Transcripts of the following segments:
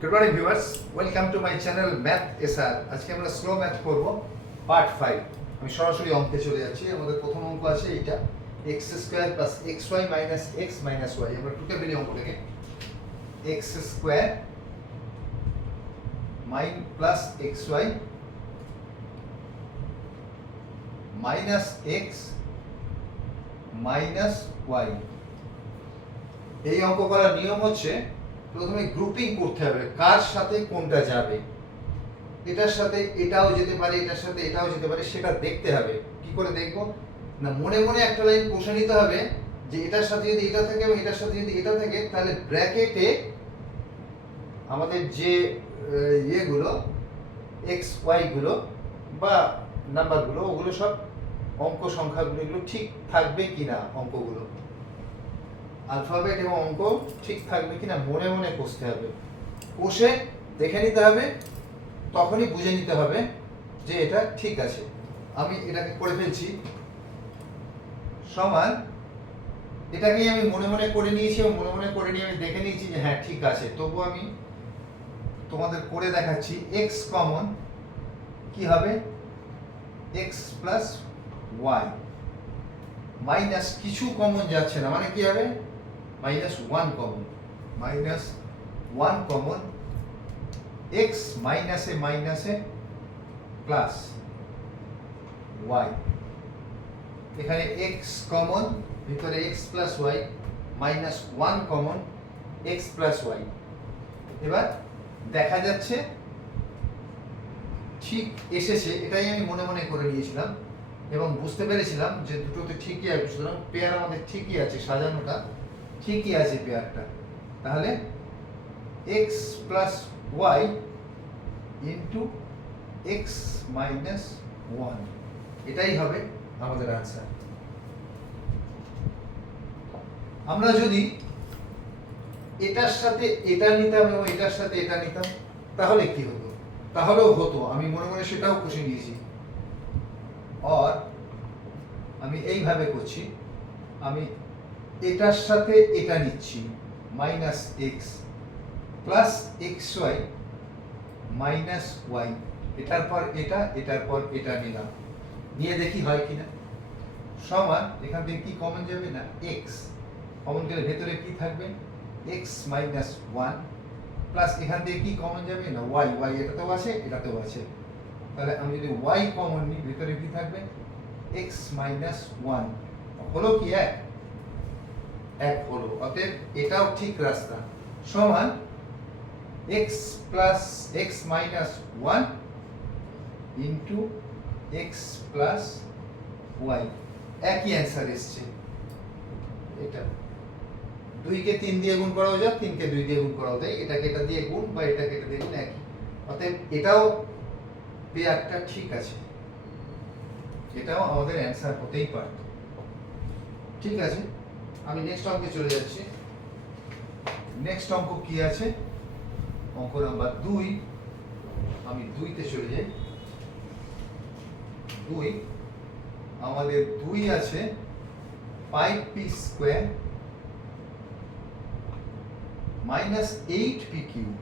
Good morning viewers, welcome to my channel math SR. আজকে আমরা slow math করব part 5। আমি সরাসরি অঙ্কে চলে যাচ্ছি। আমাদের প্রথম অঙ্ক আছে এইটা, x square plus xy minus x minus y। আমরা টুকে ফেলি অঙ্কটাকে। x square mine plus xy minus x minus y। এই অঙ্ক করার নিয়ম হচ্ছে প্রথমে গ্রুপিং করতে হবে, কার সাথে কোনটা যাবে। এটার সাথে এটাও যেতে পারে, এটার সাথে এটাও যেতে পারে, সেটা দেখতে হবে। কি করে দেখবো না, মনে মনে একটা লাইন কষে নিতে হবে যে এটার সাথে যদি এটা থাকে এবং এটার সাথে যদি এটা থাকে, তাহলে ব্র্যাকেটে আমাদের যে ইয়েগুলো এক্স ওয়াই গুলো বা নাম্বারগুলো, ওগুলো সব অঙ্ক সংখ্যাগুলো এগুলো ঠিক থাকবে কিনা, অঙ্কগুলো আলফাবেট এবং অঙ্ক ঠিক থাকবে কিনা মনে মনে কষতে হবে। কষে দেখে নিতে হবে, তখনই বুঝে নিতে হবে যে এটা ঠিক আছে। আমি এটাকে করে ফেলছি সমান, এটাকেই আমি মনে মনে করে নিয়েছি এবং মনে মনে করে নিয়ে আমি দেখে নিয়েছি যে হ্যাঁ ঠিক আছে। তবু আমি তোমাদের করে দেখাচ্ছি। x কমন কি হবে, x প্লাস ওয়াই মাইনাস কিছু কমন যাচ্ছে না, মানে কি হবে minus one common, minus one common, X মাইনাসে মাইনাসে প্লাস ওয়াই। এখানে এক্স কমন, ভিতরে X plus Y, minus one common, X plus Y. এবার দেখা যাচ্ছে ঠিক এসেছে, এটাই আমি মনে মনে করে নিয়েছিলাম এবং বুঝতে পেরেছিলাম যে দুটোতে ঠিকই আছে। সুতরাং পেয়ার আমাদের ঠিকই আছে, সাজানোটা ঠিকই আছে পেয়ারটা। তাহলে x plus Y into X minus one, এটাই হবে আমাদের আনসার। আমরা যদি এটার সাথে এটা নিতাম এবং এটার সাথে এটা নিতাম, তাহলে কি হতো? তাহলেও হতো, আমি মনে মনে সেটাও কষে নিয়েছি। আর আমি এইভাবে করছি, আমি এটার সাথে এটা নিচ্ছি, minus X plus X Y minus Y. এটার পর এটা, এটার পর এটা নিলাম, নিয়ে দেখি হয় কিনা। সমান, এখান থেকে কি কমন যাবে না, এক্স কমন গেলে ভেতরে কি থাকবে, এক্স মাইনাস ওয়ান প্লাস এখান থেকে কি কমন যাবে না, ওয়াই। ওয়াই এটাতেও আছে, এটাতেও আছে। তাহলে আমি যদি ওয়াই কমন নিই, ভেতরে কি থাকবে, এক্স মাইনাস ওয়ান। হলো কি এক, এক হলো। অতএব এটাও ঠিক রাস্তা। সমান x plus x minus one into x plus Y. একই অ্যান্সার এসছে। এটা 2 কে 3 দিয়ে গুণ করাও যায়, 3 কে 2 দিয়ে গুণ করাও যায়, এটাকে এটা দিয়ে গুণ বা এটাকে এটা দিয়ে গুণ একই। অতএব এটাও পেয়ারটা ঠিক আছে, এটাও আমাদের অ্যান্সার হতেই পারে। ঠিক আছে, আমি নেক্সট অঙ্কে চলে যাচ্ছি। নেক্সট অঙ্ক কি আছে, অঙ্ক নাম্বার 2। আমি 2তে চলে যাই। 2 আমাদের 2 আছে 5p square minus 8p cube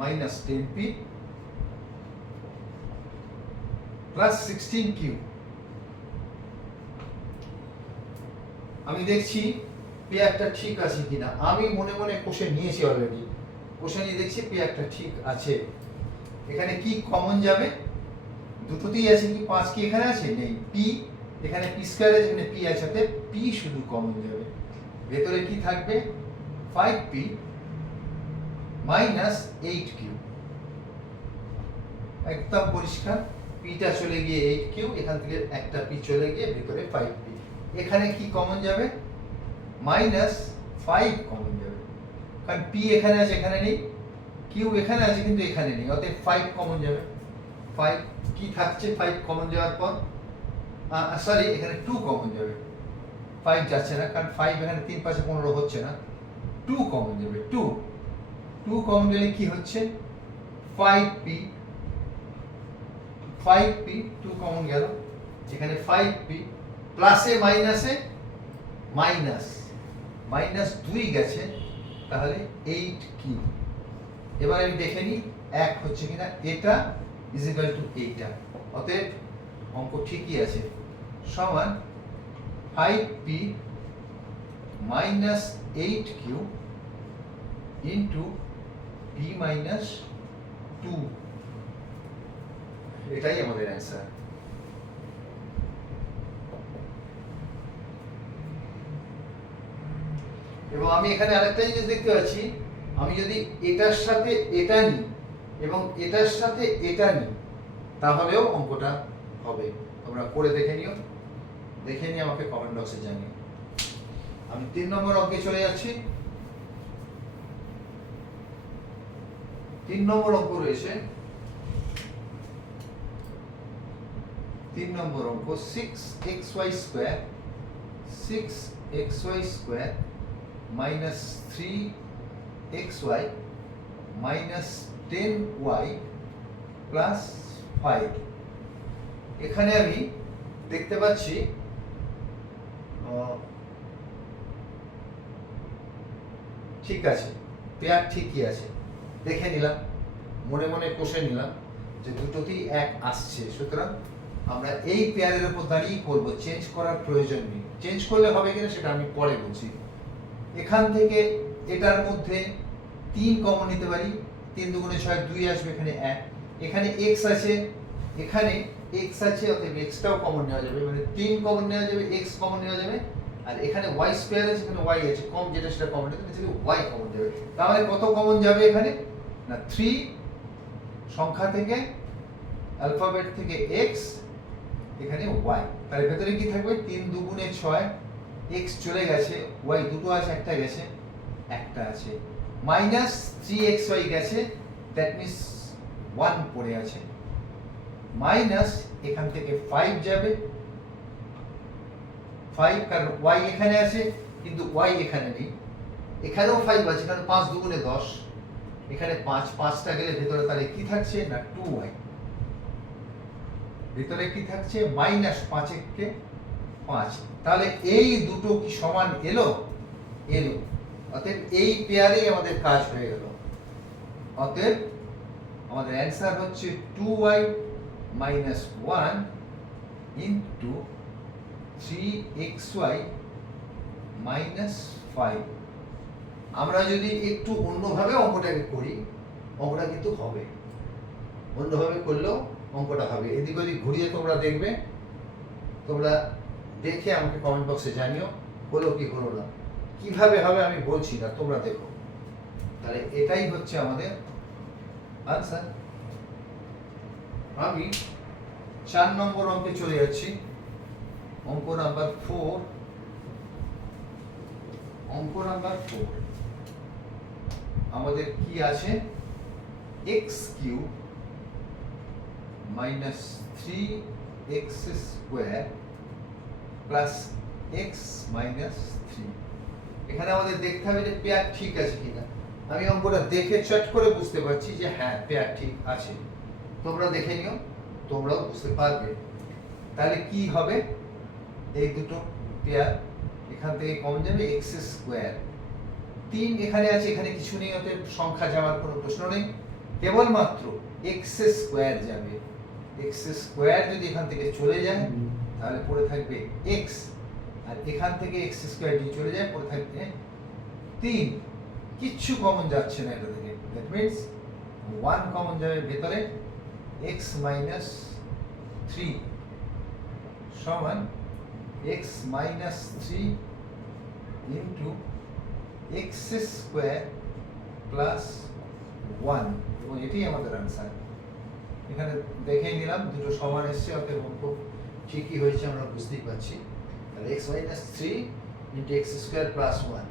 minus 10p plus 16 cube. আমি দেখছি পেয়ারটা ঠিক আছে কিনা। আমি মনে মনে কষে নিয়েছি অলরেডি, কষে নিয়ে দেখছি পেয়ারটা ঠিক আছে। এখানে কি কমন যাবে, দুটোতেই আছে কি, 5 কি এখানে আছে, নেই। পি এখানে পি স্কয়ার আছে, এখানে পি আছে, তাতে পি শুধু কমন যাবে। ভেতরে কি থাকবে, 5p মাইনাস 8 কিউব। একদম পরিষ্কার, পিটা চলে গিয়ে 8 কিউব, এখান থেকে একটা পি চলে গিয়ে ভেতরে 5p। এখানে কি কমন যাবে, মাইনাস 5 কমন যাবে, কারণ পি এখানে আছে এখানে নেই, কিউ এখানে আছে কিন্তু এখানে নেই, অতএব 5 কমন যাবে। 5 কি থাকছে, 5 কমন যাওয়ার পর সরি এখানে 2 কমন যাবে। 5 যাচ্ছে না, কারণ 5 এখানে 3 5 15 হচ্ছে না, 2 কমন যাবে। 2 কমন গেলে কি হচ্ছে, 5p 2 কমন গেল, যেখানে 5p প্লাসে মাইনাসে মাইনাস, মাইনাস 2 গেছে, তাহলে 8 কিউ। এবার আমি দেখে নিই এক হচ্ছে কিনা, এটা ইজ ইকুয়াল টু এইটা, অতএব অঙ্ক ঠিকই আছে, সমান 5p minus 8q into p minus 2, এটাই আমাদের অ্যান্সার। এবং আমি এখানে আরেকটা জিনিস দেখতে পাচ্ছি, আমি যদি এটার সাথে এটা নিই এবং এটার সাথে এটা নিই তাহলেও অঙ্কটা হবে। তোমরা করে দেখে নিও, দেখে নিয়ে আমাকে কমেন্ট বক্সে জানিও। আমি 3 নম্বর অঙ্কে চলে যাচ্ছি। 3 নম্বর অঙ্ক রয়েছে, 3 নম্বর অঙ্ক 6xy square, 6xy square minus 3xy minus 10y plus 5। এখানে আমি দেখতে পাচ্ছি ঠিক আছে, পেয়ার ঠিকই আছে, দেখে নিলাম, মনে মনে কষে নিলাম যে দুটোতেই এক আসছে, সুতরাং আমরা এই পেয়ারের উপর দাঁড়িয়েই করবো, চেঞ্জ করার প্রয়োজন নেই। চেঞ্জ করলে হবে কিনা সেটা আমি পরে বলছি। এখান থেকে এটার মধ্যে 3 কমন নিতে পারি, 3 দুগুণে 6, 2 আসবে, এখানে 1, এখানে x আছে, এখানে x আছে, অতএব x টাও কমন নেওয়া যাবে, মানে 3 কমন নেওয়া যাবে, x কমন নেওয়া যাবে, আর এখানে y স্কয়ার আছে, এখানে y আছে, কম যেটা সেটা কমন নিতে থেকে y কমন যাবে। তাহলে কত কমন যাবে এখানে না 3 সংখ্যা থেকে, অ্যালফাবেট থেকে x, এখানে y, তার ভেতরে কি থাকবে 3 দুগুণে 6, x চলে গেছে, y দুটো আছে, একটা গেছে, একটা আছে, মাইনাস 3xy গেছে, দ্যাট মিন্স 1 পড়ে আছে, মাইনাস এখান থেকে 5 যাবে, 5 কারণ y এখানে আছে কিন্তু y এখানে নেই, এখানেও 5 আছে কারণ 5 দুগুণে 10, এখানে 5, 5টা গেলে ভেতরে তাহলে কি থাকছে না 2y, ভেতরে কি থাকছে মাইনাস 5 কে 5। তাহলে এই দুটো কি সমান এলো? এলো, অতএব এই পেয়ারেই আমাদের কাজ হয়ে গেল। অতএব আমাদের অ্যান্সার হচ্ছে 2y minus 1 into 3xy minus 5। আমরা যদি একটু অন্যভাবে অঙ্কটাকে করি, অঙ্কটা কিন্তু হবে, অন্যভাবে করলেও অঙ্কটা হবে। এদিক ওদিক ঘুরিয়ে তোমরা দেখবে, তোমরা দেখে আমাকে কমেন্ট বক্সে জানিও হলো কি হলো না, কিভাবে হবে আমি বলছি না, তোমরা দেখো। তাহলে এটাই হচ্ছে আমাদের আনসার। আমি 4 নম্বর অঙ্কে চলে যাচ্ছি, অঙ্ক নাম্বার 4। অঙ্ক নাম্বার 4 আমাদের কি আছে, x cube minus 3x square plus x minus 3। এখানে আমাদের দেখতে হবে যে পেয়ার ঠিক আছে কিনা। আমি অঙ্কটা দেখে চট করে বুঝতে পারছি যে হ্যাঁ পেয়ার ঠিক আছে, তোমরা দেখে নিও, তোমরাও বুঝতে পারবে। তাহলে কি হবে, এই দুটো পেয়ার এখান থেকে কমন যাবে, x স্কোয়ার, 3 এখানে আছে, এখানে কিছু নেই, অতএব সংখ্যা যাওয়ার কোনো প্রশ্ন নেই, কেবলমাত্র x স্কোয়ার যাবে। x স্কোয়ার যদি এখান থেকে চলে যায় তাহলে পড়ে থাকবে x, আর এখান থেকে x স্কোয়ার যদি চলে যায় পড়ে থাকবে 3, কিচ্ছু কমন যাচ্ছে না এটা থেকে, দ্যাট মিন্স 1 কমন যাবে ভেতরে, x মাইনাস 3 সমান x minus 3 into x square plus 1, এবং এটাই আমাদের আনসার। এখানে দেখেই নিলাম দুটো সমান এসছে, অতএব অঙ্ক ঠিকই হয়েছে, আমরা বুঝতেই পারছি। তাহলে x minus 3 into x square plus 1।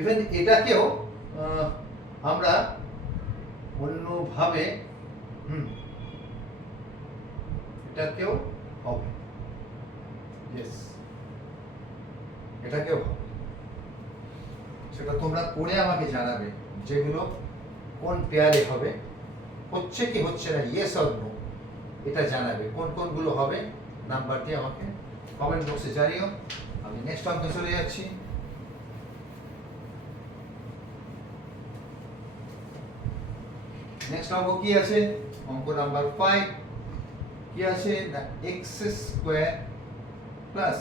Even এটাকেও আমরা অন্যভাবে এটাকেও হবে, ইয়েস এটাকেও হবে, সেটা তোমরা করে আমাকে জানাবে, যেগুলো কোন পেয়ারে হবে, হচ্ছে কি হচ্ছে না, ইয়েস অর নো, এটা জানাবে, কোন কোনগুলো হবে নাম্বার দিয়ে আমাকে কমেন্ট বক্সে জানিও। আমি নেক্সট অঙ্কে চলে যাচ্ছি। নেক্সট অঙ্ক কি আছে? অঙ্ক নাম্বার 5 কি আছে না x square plus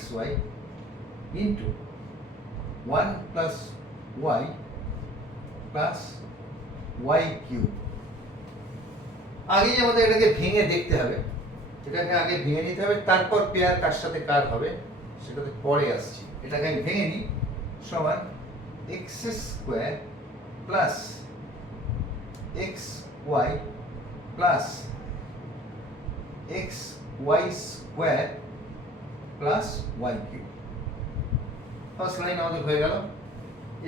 xy into 1 plus y plus y cube. আগে আমাদের এটাকে ভেঙে দেখতে হবে, এটাকে আগে ভেঙে নিতে হবে, তারপর পেয়ার কার সাথে কার হবে সেটাতে পরে আসছি। এটাকে আমি ভেঙে নিই। সমান x square plus xy plus xy square plus y cube. First line আমাদের হয়ে গেল।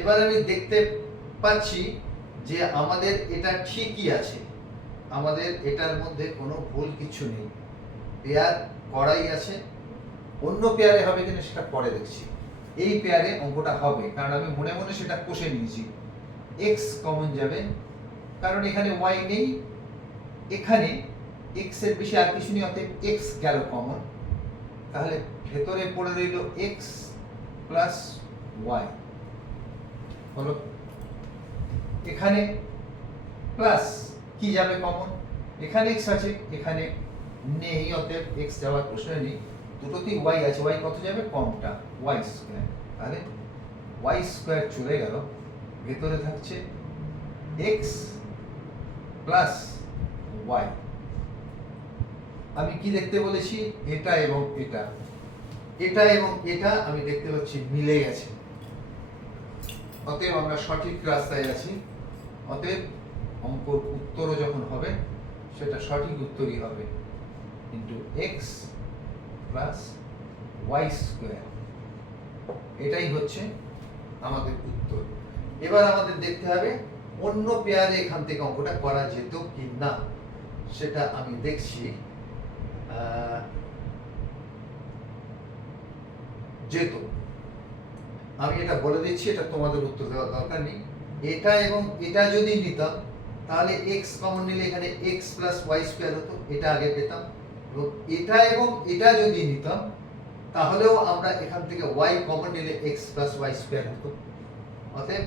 এবার আমি দেখতে পাচ্ছি যে আমাদের এটা ঠিকই আছে, আমাদের এটার মধ্যে কোনো ভুল কিছু নেই, পেয়ার করাই আছে। অন্য পেয়ারে হবে কিনা সেটা পরে দেখছি। এই পেয়ারে অঙ্কটা হবে, কারণ আমি মনে মনে সেটা কষে নিয়েছি। x কমন যাবে, কারণ এখানে y নেই, এখানে x এর বেশি আর কিছু নেই, অতএব x গেল কমন। তাহলে ভেতরে পড়ে রইল x প্লাস y হলো। এখানে প্লাস কি যাবে কমন? এখানে x আছে, এখানে নেই, অতএব x যাওয়ার প্রশ্ন নেই। দুটোতেই y আছে, y কত যাবে? কমটা y স্কয়ার। তাহলে y স্কয়ার চলে গেল, ভেতরে থাকছে x প্লাস y। আমি কি দেখতে বলেছি? এটা এবং এটা, এটা এবং এটা আমি দেখতে পাচ্ছি মিলে গেছে, অতএব আমরা সঠিক রাস্তায় আছি। অতএব অঙ্কর উত্তরও যখন হবে সেটা সঠিক উত্তরই হবে, into x plus Y square. এটাই হচ্ছে আমাদের উত্তর। এবার আমাদের দেখতে হবে অন্য পেয়ারে এখান থেকে অঙ্কটা করা যেত কি না, সেটা আমি দেখছি। যেত, আমি এটা বলে দিচ্ছি, এটা তোমাদের উত্তর দেওয়ার দরকার নেই। এটা এবং এটা যদি নিতাম তাহলে x কমন নিলে এখানে x প্লাস ওয়াই স্কোয়ার হতো, এটা আগে পেতাম। এবং এটা এবং এটা যদি নিতাম তাহলেও আমরা এখান থেকে y কমন নিলে x প্লাস ওয়াই স্কোয়ার হতো। অতএব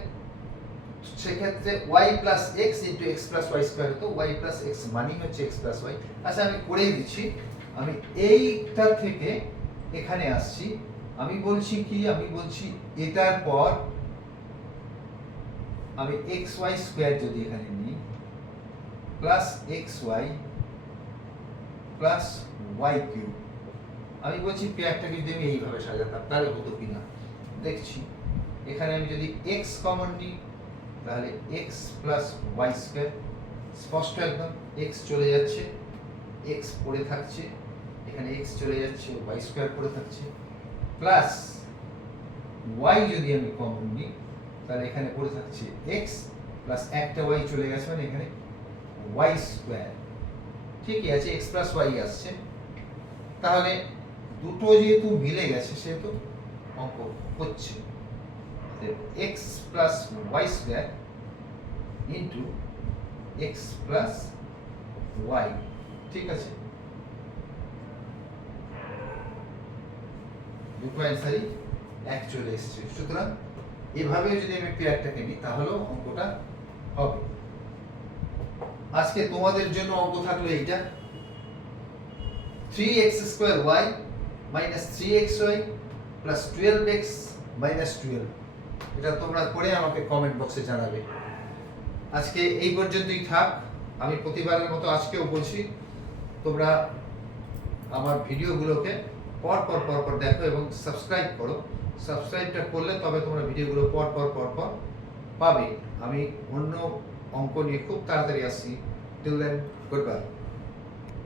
সেক্ষেত্রে y plus X into x plus Y square হতো, y প্লাস এক্স মানি হচ্ছে x প্লাস ওয়াই। আচ্ছা আমি করেই দিচ্ছি। আমি এইটা থেকে এখানে আসছি, আমি বলছি কি, আমি বলছি এটার পর আমি এক্স ওয়াই স্কোয়ার যদি এখানে নিই plus X Y plus Y cube, আমি বলছি পেয়ারটাকে যদি আমি এইভাবে সাজাতাম তাহলে হতো কিনা দেখছি। এখানে আমি যদি এক্স কমন নিই তাহলে এক্স প্লাস ওয়াই স্কোয়ার, স্পষ্ট একদম, এক্স চলে যাচ্ছে, এক্স পড়ে থাকছে, এখানে এক্স চলে যাচ্ছে, ওয়াই স্কোয়ার পড়ে থাকছে, প্লাস ওয়াই যদি আমি কমন নিই তাহলে এখানে পড়ে থাকছে এক্স প্লাস একটা ওয়াই চলে গেছে, মানে এখানে ওয়াই স্কোয়ার। ঠিকই আছে, এক্স প্লাস ওয়াই আসছে। তাহলে দুটো যেহেতু মিলে গেছে সেহেতু অঙ্ক হচ্ছে x plus Y square into x plus y. ঠিক আছে, দুটো অ্যান্সারই এক চলে এসেছে। সুতরাং এভাবে যদি আমি পেয়ারটাকে নিই তাহলেও অঙ্কটা হবে। আজকে তোমাদের জন্য অঙ্ক থাকলো এইটা, 3x square y minus 3xy plus 12x minus 12। এটা তোমরা করে আমাকে কমেন্ট বক্সে জানাবে। আজকে এই পর্যন্তই থাক। আমি প্রতিবারের মতো আজকেও বলছি, তোমরা আমার ভিডিওগুলোকে পর পর দেখো এবং সাবস্ক্রাইব করো। সাবস্ক্রাইবটা করলে তবে তোমরা ভিডিওগুলো পর পর পাবে। আমি অন্য অঙ্ক নিয়ে খুব তাড়াতাড়ি আসছি। Till then, good by.